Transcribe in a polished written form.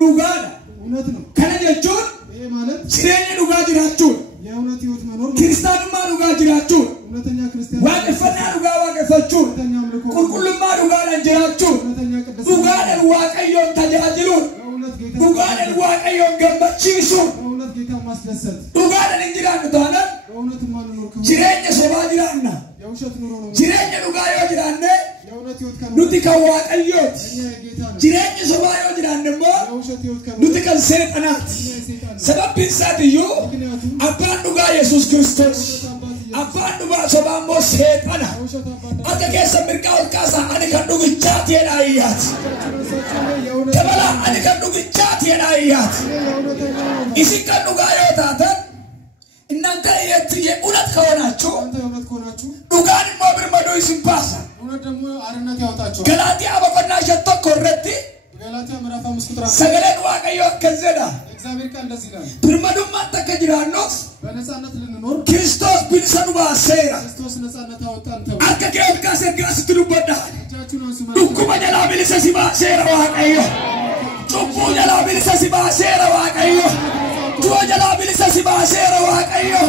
Dugana. Kana jechuun jireenya dhugaa jiraachuudha. Kiristaanummaa dhugaa jiraachuudha. Waaqeffannaa dhugaa waaqeffachuudha. Qulqullummaa dhugaadhaan jiraachuudha. Dhugaadhaan Waaqayyoon tajaajiluudha. Dhugaadhaan Waaqayyoon gammachiisuudha. Dhugaadhaan hin jiraannu taanaan jireenya sobaa jiraanna. Jireenya dhugaa yoo jiraanne nuti kan Waaqayyooti. Jireenya sobaa yoo jiraanne immoo nuti kan seexanaati. Sababbiin isaatiiyyuu abbaan dhugaa Yesuus Kiristoos. Abbaan dhugaa sobaa immoo seexana. Akka keessa mirgaa ol kaasaa ani kan dhugichaati jedhaa iyyaati. Dabalaa ani kan dhugichaati jedhaa iyyaati. Isin kan dhugaa yoo taatan እናንተ የእውነት ከሆናችሁ ዱጋን ሞ ብርመዶ ይስባሳ ገላትያ በቆና ሸቶ ኮረቲ ሰገለን ዋቀዮ ከዘዳ ብርመዶ ማንተ ከጅራኖስ ክርስቶስ ቢልሰኑ ባሴራ አከ ከብ ካሰጋስ ትሉበዳ ዱኩመ ጀላ ቢልሰሲ ባሴራ ዋቀዮ ጩቡ ጀላ ቢልሰሲ ባሴራ ዋቀዮ Tuwa jala bilisa si baasera Waaqayyo.